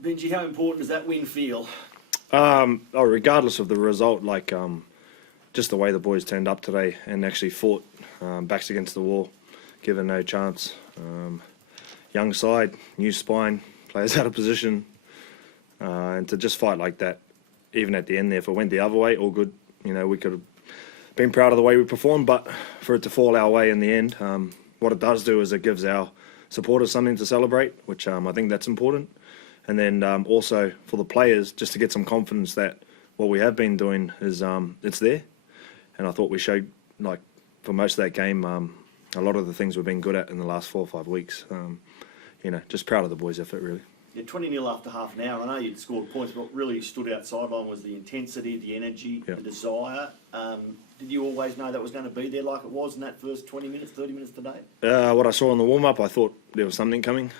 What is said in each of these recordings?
Benji, how important does that win feel? Regardless of the result, just the way the boys turned up today and actually fought, backs against the wall, given no chance. Young side, new spine, players out of position, and to just fight like that, even at the end there, if it went the other way, all good. You know, we could have been proud of the way we performed, but for it to fall our way in the end, what it does do is it gives our supporters something to celebrate, which I think that's important. And then also for the players, just to get some confidence that what we have been doing is it's there. And I thought we showed, for most of that game, a lot of the things we've been good at in the last 4 or 5 weeks. Just proud of the boys' effort, really. Yeah, 20-0 after half an hour. I know you'd scored points, but what really stood out sideline was the intensity, the energy, the desire. Did you always know that was going to be there like it was in that first 20 minutes, 30 minutes today? What I saw in the warm-up, I thought there was something coming.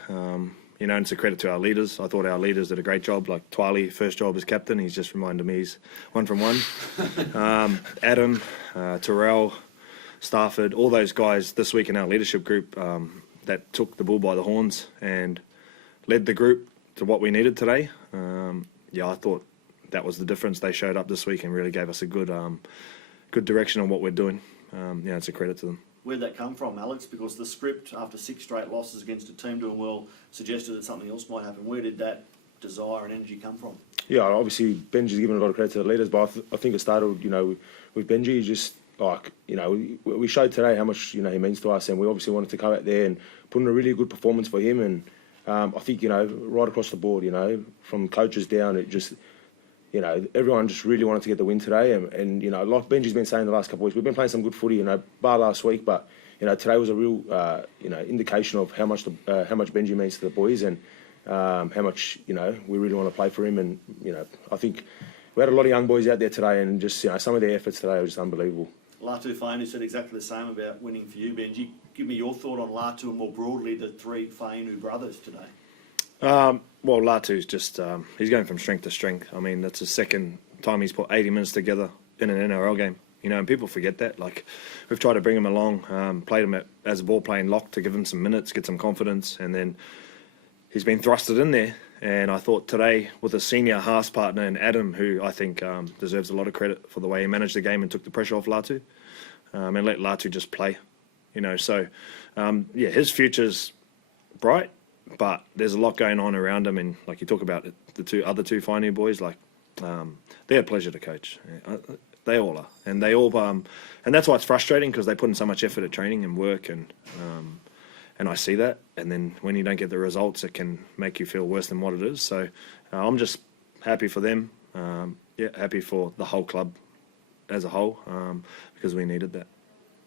And it's a credit to our leaders. I thought our leaders did a great job. Like Twali, first job as captain, he's just reminded me he's 1 from 1. Adam, Terrell, Stafford, all those guys this week in our leadership group that took the bull by the horns and led the group to what we needed today. I thought that was the difference. They showed up this week and really gave us a good direction on what we're doing. It's a credit to them. Where'd that come from, Alex? Because the script, after 6 straight losses against a team doing well, suggested that something else might happen. Where did that desire and energy come from? Yeah, obviously Benji's given a lot of credit to the leaders, but I think it started, with Benji. Just we showed today how much he means to us, and we obviously wanted to go out there and put in a really good performance for him. And I think right across the board, from coaches down, it just. Everyone just really wanted to get the win today, and like Benji's been saying the last couple of weeks, we've been playing some good footy, bar last week, but today was a real indication of how much Benji means to the boys, and how much we really want to play for him. And I think we had a lot of young boys out there today, and just some of their efforts today were just unbelievable. Latu Fainu said exactly the same about winning for you, Benji. Give me your thought on Latu and more broadly the 3 Fainu brothers today. Well, Latu's just, he's going from strength to strength. I mean, that's the second time he's put 80 minutes together in an NRL game. And people forget that. We've tried to bring him along, played him as a ball-playing lock to give him some minutes, get some confidence, and then he's been thrusted in there. And I thought today, with a senior halves partner in Adam, who I think deserves a lot of credit for the way he managed the game and took the pressure off Latu, and let Latu just play. His future's bright. But there's a lot going on around him, and you talk about the other two Fainu boys, they're a pleasure to coach. They all are, and they all and that's why it's frustrating, because they put in so much effort at training and work, and I see that. And then when you don't get the results, it can make you feel worse than what it is. So I'm just happy for them. Happy for the whole club as a whole, because we needed that.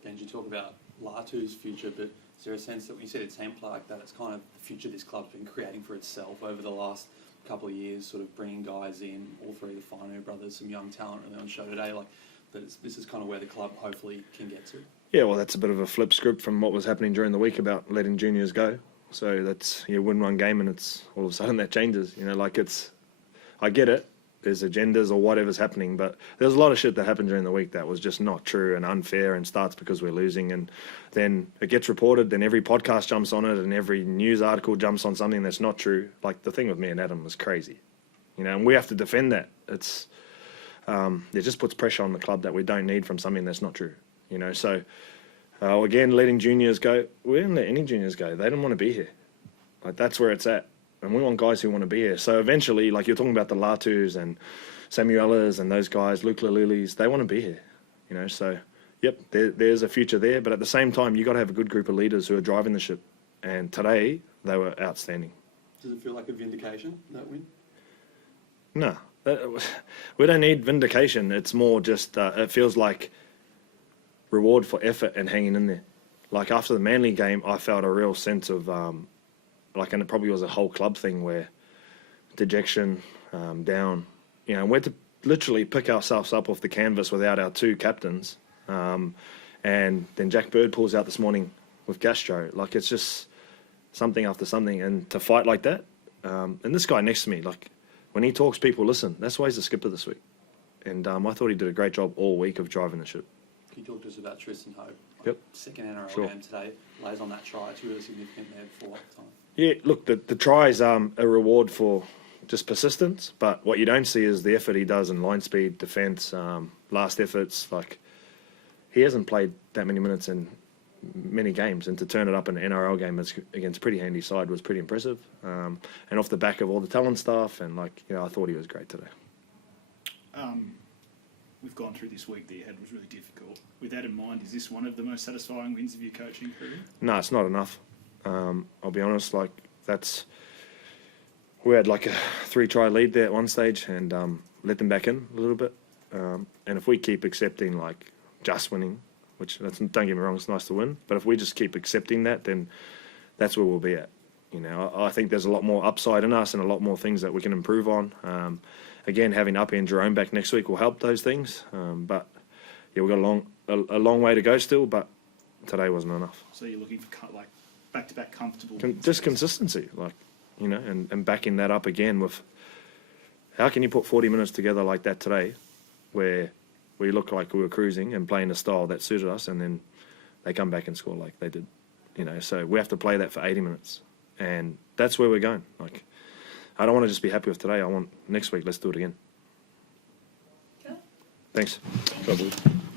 Benji, talk about Latu's future, but is there a sense that when you see a team play like that, it's kind of the future this club's been creating for itself over the last couple of years, sort of bringing guys in, all 3 of the Fainu brothers, some young talent really on show today, this is kind of where the club hopefully can get to? Yeah, well, that's a bit of a flip script from what was happening during the week about letting juniors go. So that's, you win one game and it's all of a sudden that changes. I get it. There's agendas or whatever's happening, but there's a lot of shit that happened during the week that was just not true and unfair and starts because we're losing, and then it gets reported, then every podcast jumps on it and every news article jumps on something that's not true. The thing with me and Adam was crazy, and we have to defend that. It just puts pressure on the club that we don't need from something that's not true, so again, letting juniors go, we didn't let any juniors go. They didn't want to be here. That's where it's at. And we want guys who want to be here. So eventually, you're talking about the Latus and Samuelas and those guys, Luke Lilies, they want to be here. So, yep, there's a future there. But at the same time, you got to have a good group of leaders who are driving the ship. And today, they were outstanding. Does it feel like a vindication, that win? No. We don't need vindication. It's more just, it feels like reward for effort and hanging in there. After the Manly game, I felt a real sense of... and it probably was a whole club thing where dejection, down, and we had to literally pick ourselves up off the canvas without our 2 captains. And then Jack Bird pulls out this morning with gastro. It's just something after something. And to fight like that, and this guy next to me, when he talks, people listen. That's why he's the skipper this week. And I thought he did a great job all week of driving the ship. Can you talk to us about Tristan Hope? Yep. Second NRL game today, lays on that try. It's really significant there for time. Yeah, look, the try is a reward for just persistence. But what you don't see is the effort he does in line speed, defence, last efforts. Like, he hasn't played that many minutes in many games, and to turn it up in an NRL game against a pretty handy side was pretty impressive. And off the back of all the talent stuff, and like, I thought he was great today. We've gone through this week that you had was really difficult. With that in mind, is this one of the most satisfying wins of your coaching career? No, it's not enough. I'll be honest, like, we had like a 3-try lead there at one stage, and let them back in a little bit. And if we keep accepting like just winning, don't get me wrong, it's nice to win, but if we just keep accepting that, then that's where we'll be at. I think there's a lot more upside in us and a lot more things that we can improve on. Again, having Uppy and Jerome back next week will help those things. But yeah, we've got a long way to go still, but today wasn't enough. So you're looking for like back-to-back comfortable. Just consistency, like, and backing that up again with how can you put 40 minutes together like that today, where we look like we were cruising and playing a style that suited us, and then they come back and score like they did. So we have to play that for 80 minutes, and that's where we're going. Like, I don't want to just be happy with today. I want next week, let's do it again. Cool. Thanks. Trouble.